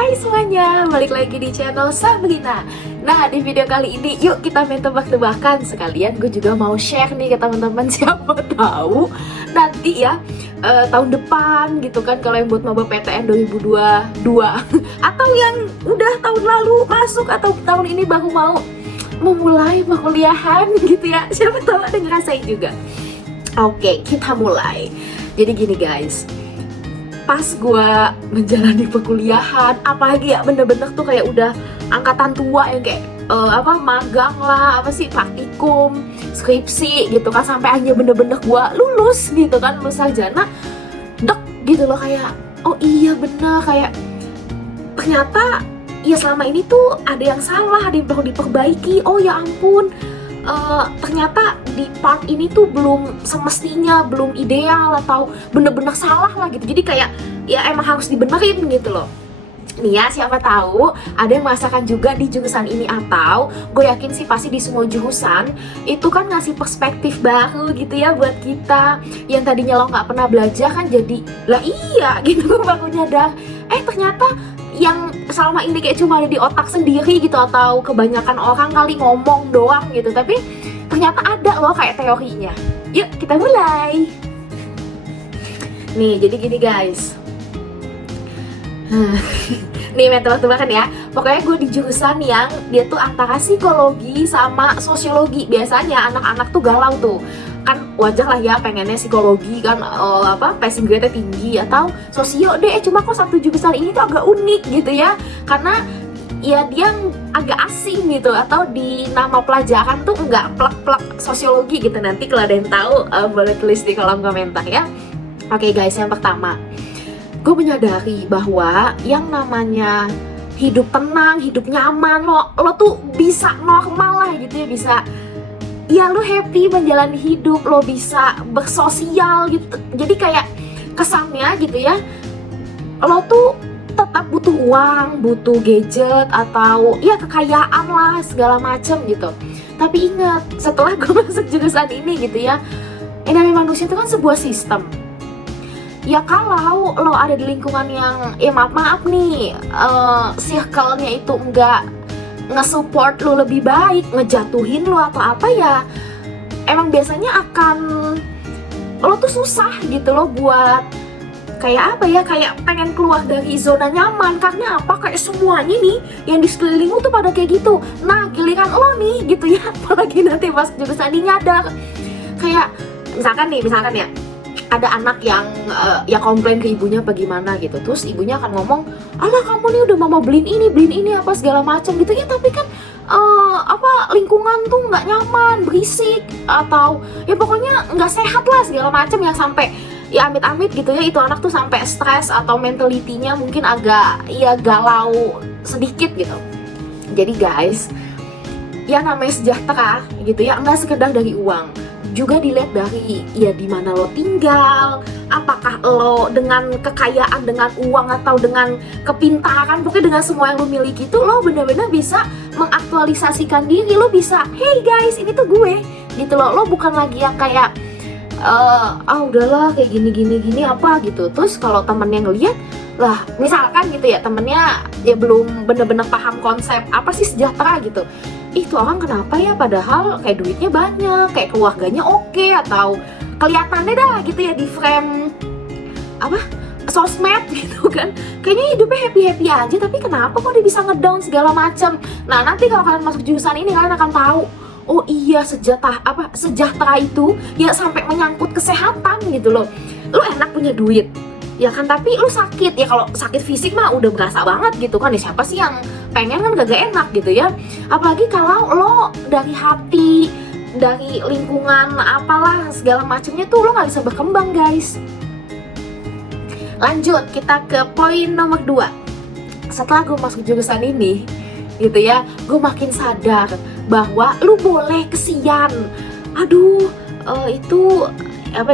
Hai semuanya, balik lagi di channel Sabrina. Nah, di video kali ini yuk kita main tebak-tebakan. Sekalian gue juga mau share nih ke teman-teman, siapa tahu nanti ya tahun depan gitu kan, kalau yang buat maba PTN 2022 atau yang udah tahun lalu masuk atau tahun ini baru mau memulai perkuliahan gitu ya, siapa tahu ada ngerasain juga. Oke, kita mulai. Jadi gini guys, pas gue menjalani perkuliahan, apalagi ya bener-bener tuh kayak udah angkatan tua yang kayak magang lah, praktikum, skripsi gitu kan, sampai akhirnya bener-bener gue lulus gitu kan, lulus sarjana, dek gitu loh, kayak oh iya bener, kayak ternyata ya selama ini tuh ada yang salah, ada yang perlu diperbaiki. Oh ya ampun, ternyata di part ini tuh belum semestinya, belum ideal atau bener-bener salah lah gitu. Jadi kayak ya emang harus dibenerin gitu loh. Nih ya, siapa tahu ada yang merasakan juga di jurusan ini, atau gue yakin sih pasti di semua jurusan itu kan ngasih perspektif baru gitu ya buat kita yang tadinya lo nggak pernah belajar kan, jadi lah iya gitu baru nyadar ternyata yang selama ini kayak cuma ada di otak sendiri gitu, atau kebanyakan orang kali ngomong doang gitu, tapi ternyata ada loh kayak teorinya. Yuk kita mulai. Nih jadi gini guys, nih main tebak-tebakan ya. Pokoknya gue di jurusan yang dia tuh antara psikologi sama sosiologi. Biasanya anak-anak tuh galau tuh, kan wajar lah ya pengennya psikologi kan, passing grade-nya tinggi, atau sosio deh. Cuma kok satu jurusan ini tuh agak unik gitu ya, karena ya dia agak asing gitu, atau di nama pelajaran tuh nggak plek-plek sosiologi gitu. Nanti kalau ada yang tahu boleh tulis di kolom komentar ya. Oke guys, yang pertama, gue menyadari bahwa yang namanya hidup tenang, hidup nyaman, lo tuh bisa normal lah gitu ya, bisa ya lo happy menjalani hidup, lo bisa bersosial gitu. Jadi kayak kesannya gitu ya, lo tuh tetap butuh uang, butuh gadget, atau ya kekayaan lah segala macem gitu. Tapi ingat, setelah gue masuk jurusan ini gitu ya, namanya manusia itu kan sebuah sistem. Ya kalau lo ada di lingkungan yang ya maaf nih, circle-nya itu enggak nge-support lo lebih baik, ngejatuhin lo atau apa, ya emang biasanya akan lo tuh susah gitu lo buat kayak kayak pengen keluar dari zona nyaman. Karena apa? Kayak semuanya nih yang di sekeliling lo tuh pada kayak gitu. Nah giliran lo nih gitu ya, apalagi nanti pas jurusan ini nyadar, kayak misalkan ya ada anak yang komplain ke ibunya apa gimana gitu, terus ibunya akan ngomong, alah kamu nih udah mama beliin ini apa segala macam gitu ya, tapi kan lingkungan tuh nggak nyaman, berisik, atau ya pokoknya nggak sehat lah segala macam, yang sampai ya amit-amit gitu ya itu anak tuh sampai stres atau mentalitinya mungkin agak ya galau sedikit gitu. Jadi guys, yang namanya sejahtera gitu ya nggak sekedar dari uang, juga dilihat dari ya di mana lo tinggal, apakah lo dengan kekayaan, dengan uang, atau dengan kepintaran, pokoknya dengan semua yang lo miliki itu lo benar-benar bisa mengaktualisasikan diri. Lo bisa, hey guys ini tuh gue gitu lo bukan lagi yang kayak udahlah kayak gini apa gitu. Terus kalau temennya ngeliat lah, misalkan gitu ya, temennya ya belum bener-bener paham konsep apa sih sejahtera gitu, itu orang kenapa ya, padahal kayak duitnya banyak, kayak keluarganya oke, atau kelihatannya dah gitu ya di frame sosmed gitu kan, kayaknya hidupnya happy aja, tapi kenapa kok dia bisa ngedown segala macam. Nah nanti kalau kalian masuk jurusan ini kalian akan tahu, oh iya sejahtera itu ya sampai menyangkut kesehatan gitu loh. Lu enak punya duit ya kan, tapi lu sakit ya, kalau sakit fisik mah udah berasa banget gitu kan ya, siapa sih yang pengen kan, gak enak gitu ya. Apalagi kalau lo dari hati, dari lingkungan apalah segala macamnya tuh lo gak bisa berkembang guys. Lanjut kita ke poin nomor 2. Setelah gue masuk jurusan ini gitu ya, gue makin sadar bahwa lu boleh kesian. Itu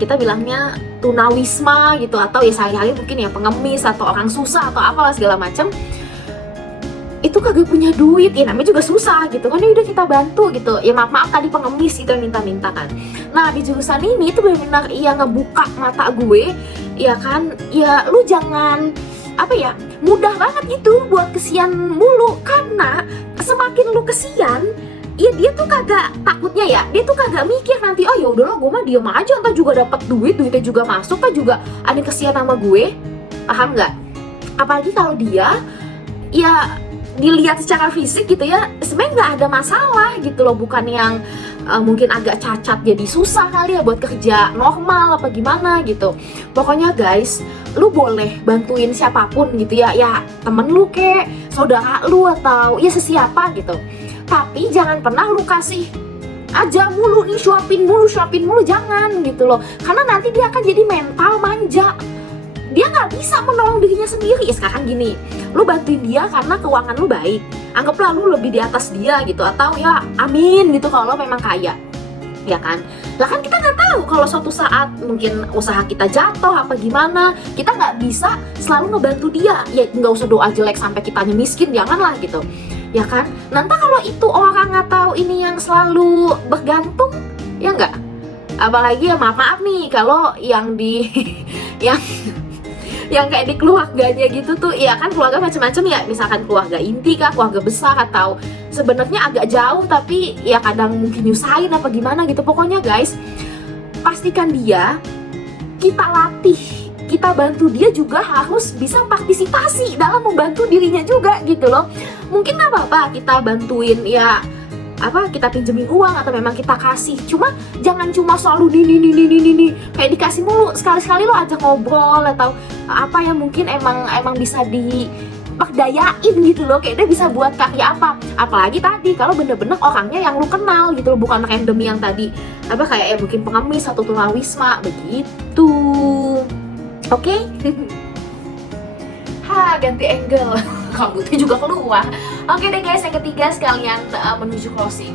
kita bilangnya tunawisma gitu, atau ya sehari-hari mungkin ya pengemis atau orang susah atau apalah segala macam, itu kagak punya duit ya, namanya juga susah gitu kan, ya udah kita bantu gitu ya, maaf tadi pengemis itu yang minta-minta kan. Nah di jurusan ini tuh benar-benar ngebuka mata gue ya kan, ya lu jangan apa ya, mudah banget itu buat kesian mulu. Karena semakin lu kesian, ya dia tuh kagak, takutnya ya, dia tuh kagak mikir nanti, oh ya udahlah gue mah diem aja, entar juga dapat duitnya juga masuk, kan juga ada kesian sama gue. Paham nggak? Apalagi kalau dia ya dilihat secara fisik gitu ya, sebenarnya nggak ada masalah gitu loh, bukan yang mungkin agak cacat jadi susah kali ya buat kerja normal apa gimana gitu. Pokoknya guys, lu boleh bantuin siapapun gitu ya, ya temen lu kek, saudara lu, atau ya sesiapa gitu. Tapi jangan pernah lu kasih aja mulu nih, suapin mulu, jangan gitu loh. Karena nanti dia akan jadi mental manja. Dia nggak bisa menolong dirinya sendiri. Ya sekarang gini, lu bantuin dia karena keuangan lu baik, anggaplah lu lebih di atas dia gitu, atau ya amin gitu kalau memang kaya, ya kan. Lah kan kita nggak tahu kalau suatu saat mungkin usaha kita jatuh apa gimana, kita nggak bisa selalu ngebantu dia. Ya nggak usah doa jelek sampai kitanya miskin, janganlah gitu, ya kan. Nanti kalau itu orang atau ini yang selalu bergantung, ya nggak. Apalagi ya maaf nih kalau yang di yang kayak di keluarganya gitu tuh, ya kan keluarga macam-macam ya, misalkan keluarga inti kah, keluarga besar, atau sebenarnya agak jauh tapi ya kadang mungkin nyusahin apa gimana gitu. Pokoknya guys, pastikan dia, kita latih, kita bantu dia juga harus bisa partisipasi dalam membantu dirinya juga gitu loh. Mungkin gak apa-apa kita bantuin ya, apa, kita pinjemin uang atau memang kita kasih, cuma jangan cuma selalu nih kayak dikasih mulu. Sekali-sekali lo ajak ngobrol atau apa ya, mungkin emang bisa diperdayain gitu loh, kayak dia bisa buat karya apa. Apalagi tadi kalau bener-bener orangnya yang lu kenal gitu loh, bukan random yang tadi apa kayak mungkin pengemis atau tunawisma begitu. Oke? Ganti angle. Rambutnya juga keluar. Oke deh guys, yang ketiga sekalian menuju closing.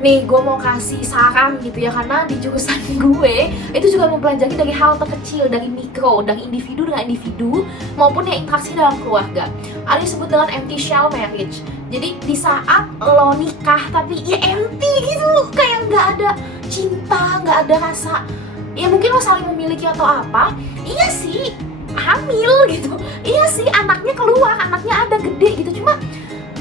Nih gue mau kasih saran gitu ya, karena di jurusan gue itu juga mempelajari dari hal terkecil, dari mikro, dari individu dengan individu maupun yang interaksi dalam keluarga. Ada yang disebut dengan empty shell marriage. Jadi di saat lo nikah tapi ya empty gitu, kayak nggak ada cinta, nggak ada rasa, ya mungkin lo saling memiliki atau apa. Iya sih, hamil gitu, iya sih anaknya keluar, anaknya ada gede gitu, cuma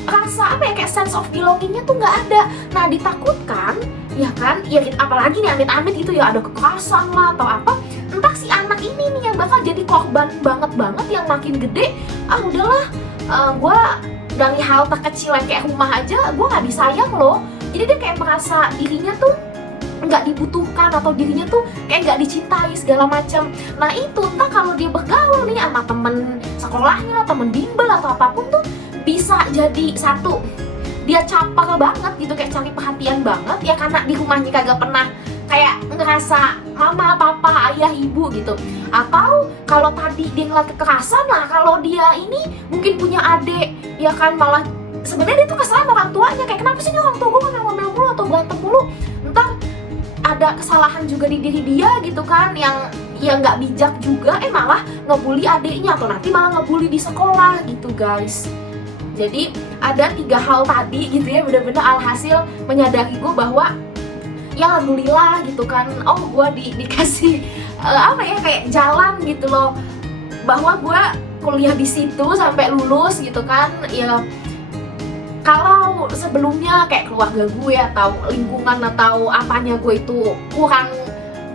rasa apa ya, kayak sense of belongingnya tuh nggak ada. Nah ditakutkan ya kan, ya apalagi nih amit-amit gitu ya, ada kekerasan lah atau apa, entah si anak ini nih yang bakal jadi korban banget yang makin gede. Udahlah, gue dari hal terkecil yang kayak rumah aja gue nggak disayang loh. Jadi dia kayak merasa dirinya tuh nggak dibutuhkan atau dirinya tuh kayak nggak dicintai segala macam. Nah itu entah kalau dia bergaul nih sama temen sekolahnya, temen bimbel atau apapun tuh bisa jadi satu, dia caper banget gitu, kayak cari perhatian banget ya, karena di rumahnya kagak pernah kayak ngerasa mama, papa, ayah, ibu gitu. Atau kalau tadi dia ngeliat kekerasan, lah kalau dia ini mungkin punya adik ya kan, malah sebenarnya dia tuh kesalahan orang tuanya, kayak kenapa sih orang tua gue ngomel-ngomel mulu atau berantem mulu. Entar ada kesalahan juga di diri dia gitu kan, yang nggak bijak juga, malah ngebully adiknya atau nanti malah ngebully di sekolah gitu guys. Jadi ada 3 hal tadi gitu ya, bener-bener alhasil menyadari gue bahwa ya alhamdulillah gitu kan, oh gue dikasih apa ya, kayak jalan gitu loh, bahwa gue kuliah di situ sampai lulus gitu kan. Ya kalau sebelumnya kayak keluarga gue atau lingkungan atau apanya gue itu kurang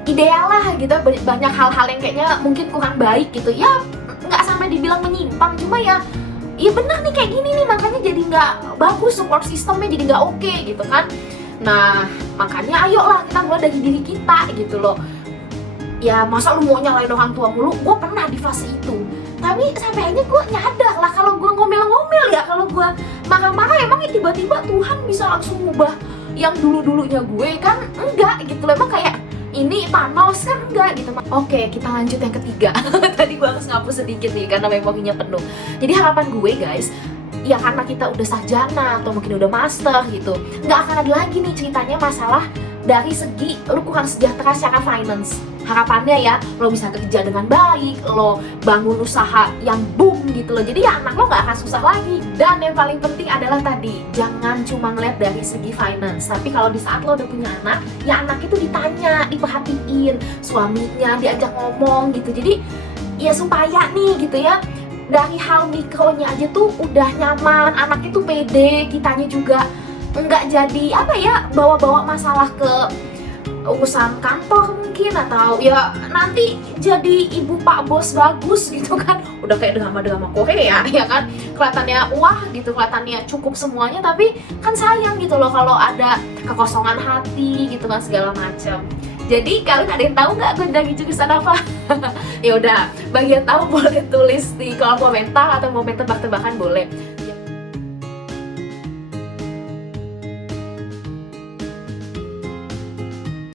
ideal lah gitu, banyak hal-hal yang kayaknya mungkin kurang baik gitu ya, nggak sampai dibilang menyimpang, cuma ya bener nih kayak gini nih, makanya jadi nggak bagus, support systemnya jadi nggak oke gitu kan. Nah makanya ayolah kita mulai dari diri kita gitu loh. Ya masa lu mau nyalain orang tua mulu, gue pernah di fase itu, tapi sampai akhirnya gue nyadar lah kalau gue ngomel-ngomel ya, kalau gue marah-marah emang tiba-tiba Tuhan bisa langsung ngubah yang dulu-dulunya gue kan, enggak gitu loh, emang kayak ini Thanos kan enggak gitu. Oke, kita lanjut yang ketiga. Tadi gue harus ngapus sedikit nih karena memorinya penuh. Jadi harapan gue guys, ya karena kita udah sarjana atau mungkin udah master gitu, nggak akan ada lagi nih ceritanya masalah dari segi lu kurang sejahtera secara finance. Harapannya ya lo bisa kerja dengan baik, lo bangun usaha yang boom gitu loh, jadi ya anak lo nggak akan susah lagi. Dan yang paling penting adalah tadi, jangan cuma ngeliat dari segi finance, tapi kalau di saat lo udah punya anak, ya anak itu ditanya, diperhatiin, suaminya diajak ngomong gitu. Jadi ya supaya nih gitu ya, dari hal mikronya aja tuh udah nyaman, anaknya tuh pede, kitanya juga nggak jadi apa ya, bawa-bawa masalah ke urusan kantor mungkin, atau ya nanti jadi ibu pak bos bagus gitu kan, udah kayak drama-drama Korea ya kan, kelihatannya wah gitu, kelihatannya cukup semuanya, tapi kan sayang gitu loh kalau ada kekosongan hati gitu kan, segala macam. Jadi kalian ada yang tahu nggak gue dari jurusan apa? Ya udah, bagi yang tahu boleh tulis di kolom komentar, atau mau tebak-tebakan boleh.